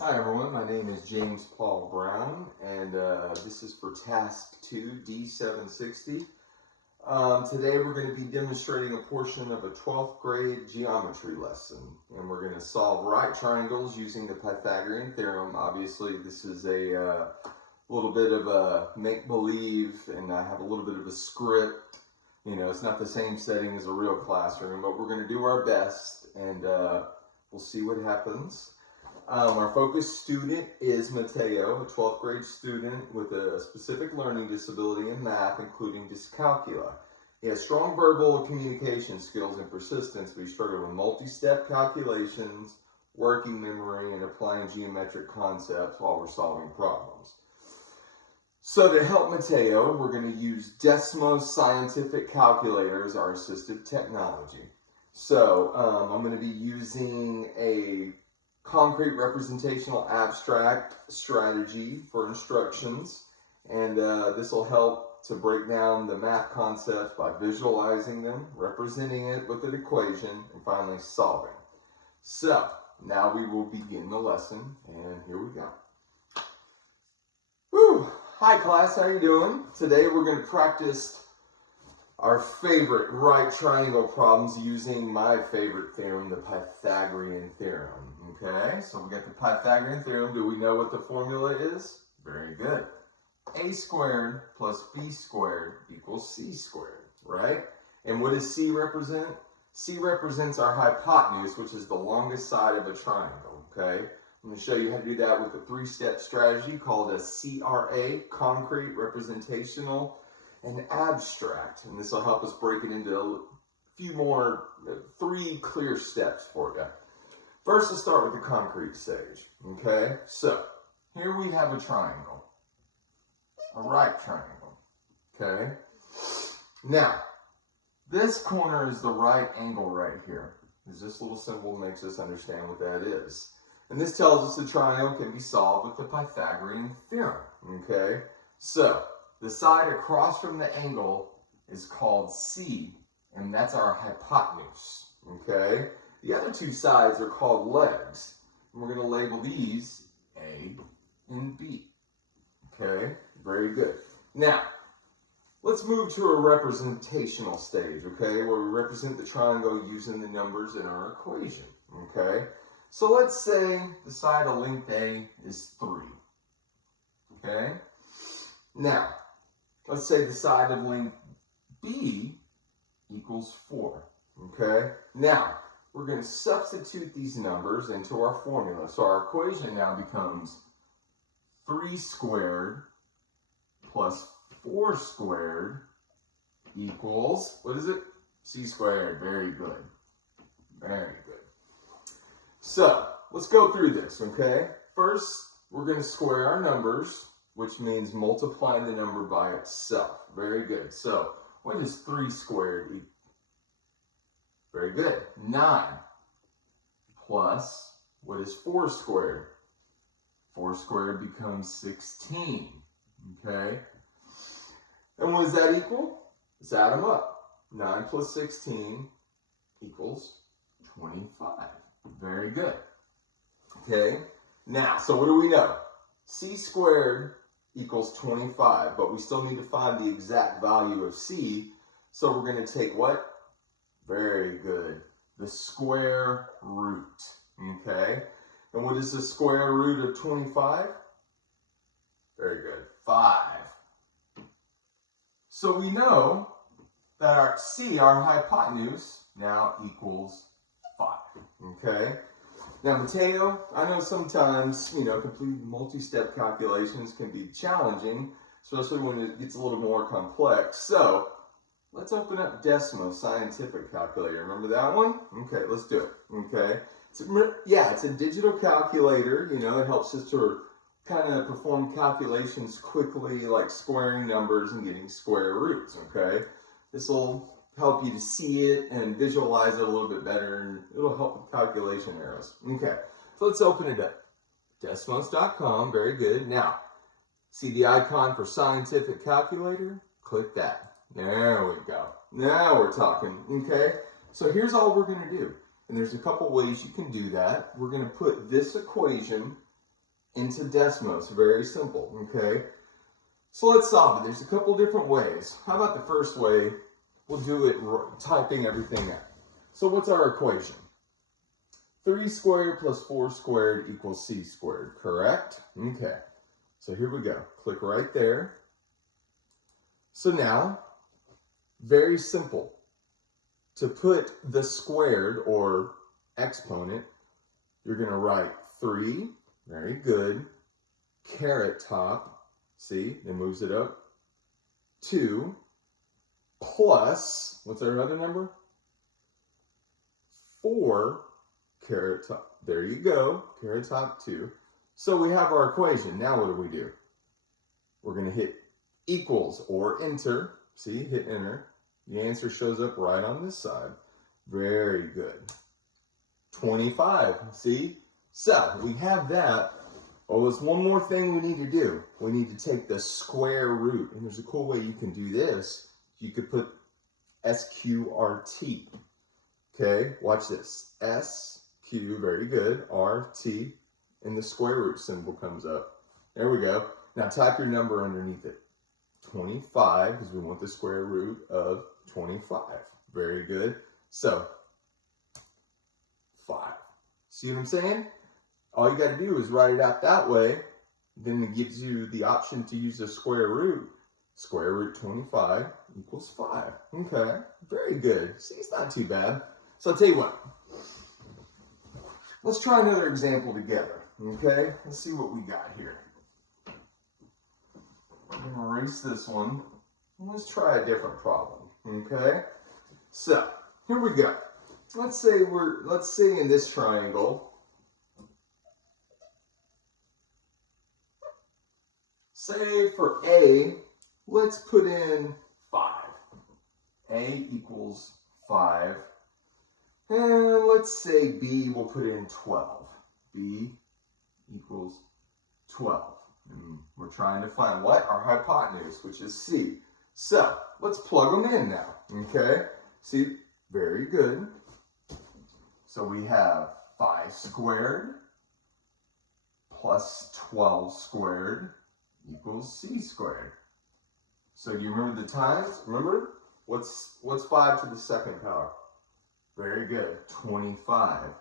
Hi everyone, my name is James Paul Brown, and this is for task 2, D760. Today we're going to be demonstrating a portion of a 12th grade geometry lesson, and we're going to solve right triangles using the Pythagorean theorem. Obviously this is a little bit of a make-believe, and I have a little bit of a script. You know, it's not the same setting as a real classroom, but we're going to do our best, and we'll see what happens. Our focus student is Mateo, a 12th grade student with a specific learning disability in math, including dyscalculia. He has strong verbal communication skills and persistence, but he struggled with multi-step calculations, working memory, and applying geometric concepts while we're solving problems. So to help Mateo, we're going to use Desmos Scientific Calculator as our assistive technology. So I'm going to be using a concrete representational abstract strategy for instructions, and this will help to break down the math concepts by visualizing them, representing it with an equation, and finally solving. So now we will begin the lesson, and here we go. Whew. Hi class, how you doing? Today we're going to practice our favorite right triangle problems using my favorite theorem, the Pythagorean theorem. Okay, so we got the Pythagorean theorem. Do we know what the formula is? Very good. A squared plus B squared equals C squared, right? And what does C represent? C represents our hypotenuse, which is the longest side of a triangle, okay? I'm going to show you how to do that with a three-step strategy called a CRA, concrete, representational, and abstract. And this will help us break it into a few more, 3 clear steps for you. First, let's start with the concrete stage, okay? So, here we have a triangle, a right triangle, okay? Now, this corner is the right angle right here. This little symbol makes us understand what that is. And this tells us the triangle can be solved with the Pythagorean theorem, okay? So, the side across from the angle is called C, and that's our hypotenuse, okay? The other 2 sides are called legs, and we're going to label these A and B, okay? Very good. Now, let's move to a representational stage, okay, where we represent the triangle using the numbers in our equation, okay? So let's say the side of length A is 3, okay? Now, let's say the side of length B equals 4, okay? Now, we're going to substitute these numbers into our formula. So our equation now becomes 3 squared plus 4 squared equals, what is it? C squared. Very good. Very good. So, let's go through this, okay? First, we're going to square our numbers, which means multiplying the number by itself. Very good. So, what is 3 squared equal? Very good. 9 plus, what is 4 squared? 4 squared becomes 16. Okay? And what does that equal? Let's add them up. 9 plus 16 equals 25. Very good. Okay? Now, so what do we know? C squared equals 25, but we still need to find the exact value of C. So we're going to take what? Very good. The square root. Okay? And what is the square root of 25? Very good. 5. So we know that our C, our hypotenuse, now equals 5. Okay? Now, Mateo, I know sometimes, complete multi-step calculations can be challenging, especially when it gets a little more complex. So, let's open up Desmos Scientific Calculator. Remember that one? Okay, let's do it. Okay? It's a digital calculator. It helps us to kind of perform calculations quickly, like squaring numbers and getting square roots. Okay? This will help you to see it and visualize it a little bit better, and it'll help with calculation errors. Okay, so let's open it up. Desmos.com, very good. Now, see the icon for scientific calculator? Click that. There we go. Now we're talking, okay? So here's all we're going to do. And there's a couple ways you can do that. We're going to put this equation into Desmos. Very simple, okay? So let's solve it. There's a couple different ways. How about the first way? We'll do it typing everything out. So what's our equation? 3 squared plus 4 squared equals c squared, correct? Okay, so here we go. Click right there. So now, very simple. To put the squared or exponent, you're going to write 3, very good, caret top, see, it moves it up, 2, plus, what's our other number? 4, caret top, there you go, caret top 2. So we have our equation. Now what do? We're going to hit equals or enter, see, hit enter. The answer shows up right on this side. Very good. 25, see? So we have that. Oh, there's one more thing we need to do. We need to take the square root. And there's a cool way you can do this. You could put SQRT. Okay, watch this. SQ, very good. RT, and the square root symbol comes up. There we go. Now type your number underneath it. 25, because we want the square root of 25. Very good. So, 5. See what I'm saying? All you got to do is write it out that way. Then it gives you the option to use the square root. Square root 25 equals 5. Okay, very good. See, it's not too bad. So I'll tell you what. Let's try another example together. Okay, let's see what we got here. I'm going to erase this one. Let's try a different problem. Okay, so here we go. Let's say in this triangle, say for A, let's put in 5. A equals 5. And let's say B, we'll put in 12. B equals 12. And we're trying to find what? Our hypotenuse, which is C. So, let's plug them in now, okay? See, very good. So we have 5 squared plus 12 squared equals C squared. So do you remember the times? Remember? What's 5 to the second power? Very good, 25.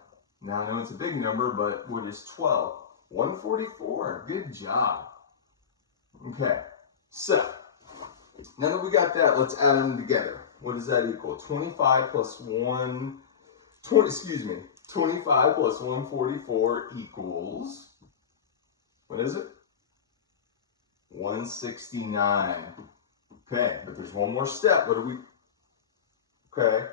Now I know it's a big number, but what is 12? 144, good job. Okay, so now that we got that, let's add them together. What does that equal? 25 plus 25 plus 144 equals, what is it? 169. Okay, but there's one more step. Okay,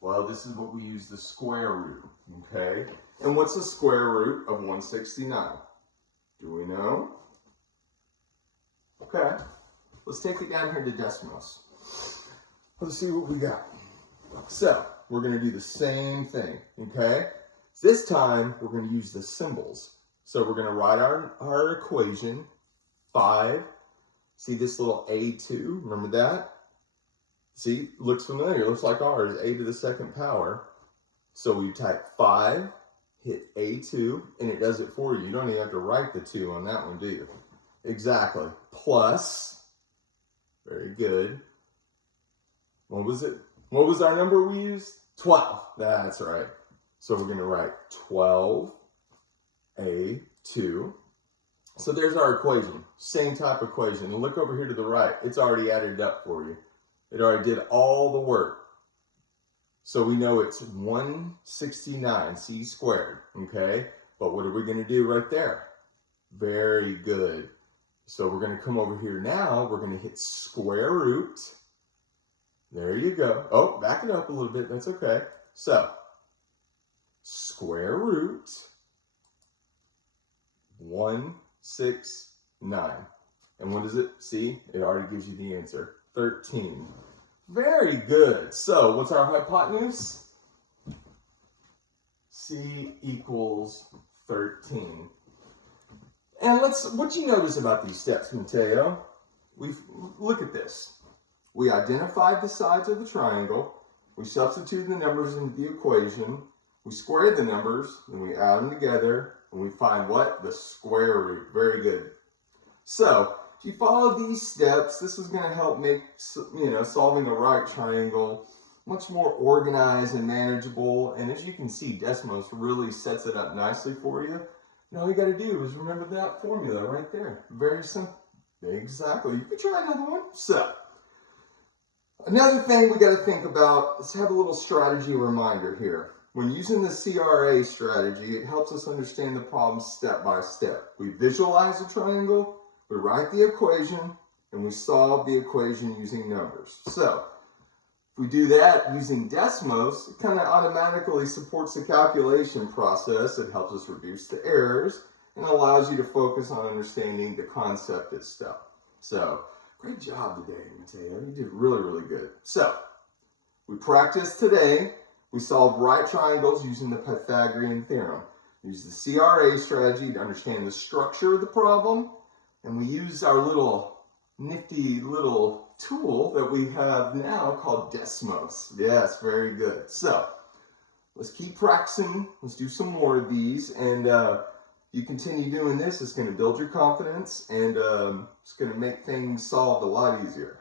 well, this is what we use the square root, okay? And what's the square root of 169? Do we know? Okay, let's take it down here to decimals. Let's see what we got. So, we're going to do the same thing, okay? This time, we're going to use the symbols. So, we're going to write our equation, 5. See this little A2, remember that? See, looks familiar, looks like ours, A to the second power. So we type 5, hit A2, and it does it for you. You don't even have to write the 2 on that one, do you? Exactly. Plus, very good. What was it? What was our number we used? 12. That's right. So we're going to write 12, A2. So there's our equation. Same type of equation. And look over here to the right. It's already added up for you. It already did all the work. So we know it's 169 C squared, okay? But what are we going to do right there? Very good. So we're going to come over here now. We're going to hit square root. There you go. Oh, back it up a little bit. That's okay. So, square root 169. And what is it? See, it already gives you the answer. 13. Very good. So, what's our hypotenuse? C equals 13. And what you notice about these steps, Mateo? Look at this. We identified the sides of the triangle. We substituted the numbers into the equation. We squared the numbers, and we add them together. And we find what? The square root. Very good. So, if you follow these steps, this is going to help make, solving a right triangle much more organized and manageable. And as you can see, Desmos really sets it up nicely for you. And all you got to do is remember that formula right there. Very simple. Exactly. You can try another one. So, another thing we got to think about, let's have a little strategy reminder here. When using the CRA strategy, it helps us understand the problem step by step. We visualize the triangle, we write the equation, and we solve the equation using numbers. So, if we do that using Desmos, it kind of automatically supports the calculation process. It helps us reduce the errors and allows you to focus on understanding the concept itself. So, great job today, Mateo. You did really, really good. So, we practiced today. We solved right triangles using the Pythagorean theorem. We used the CRA strategy to understand the structure of the problem. And we used our little nifty little tool that we have now called Desmos. Yes, very good. So, let's keep practicing. Let's do some more of these. And you continue doing this, it's going to build your confidence. And it's going to make things solved a lot easier.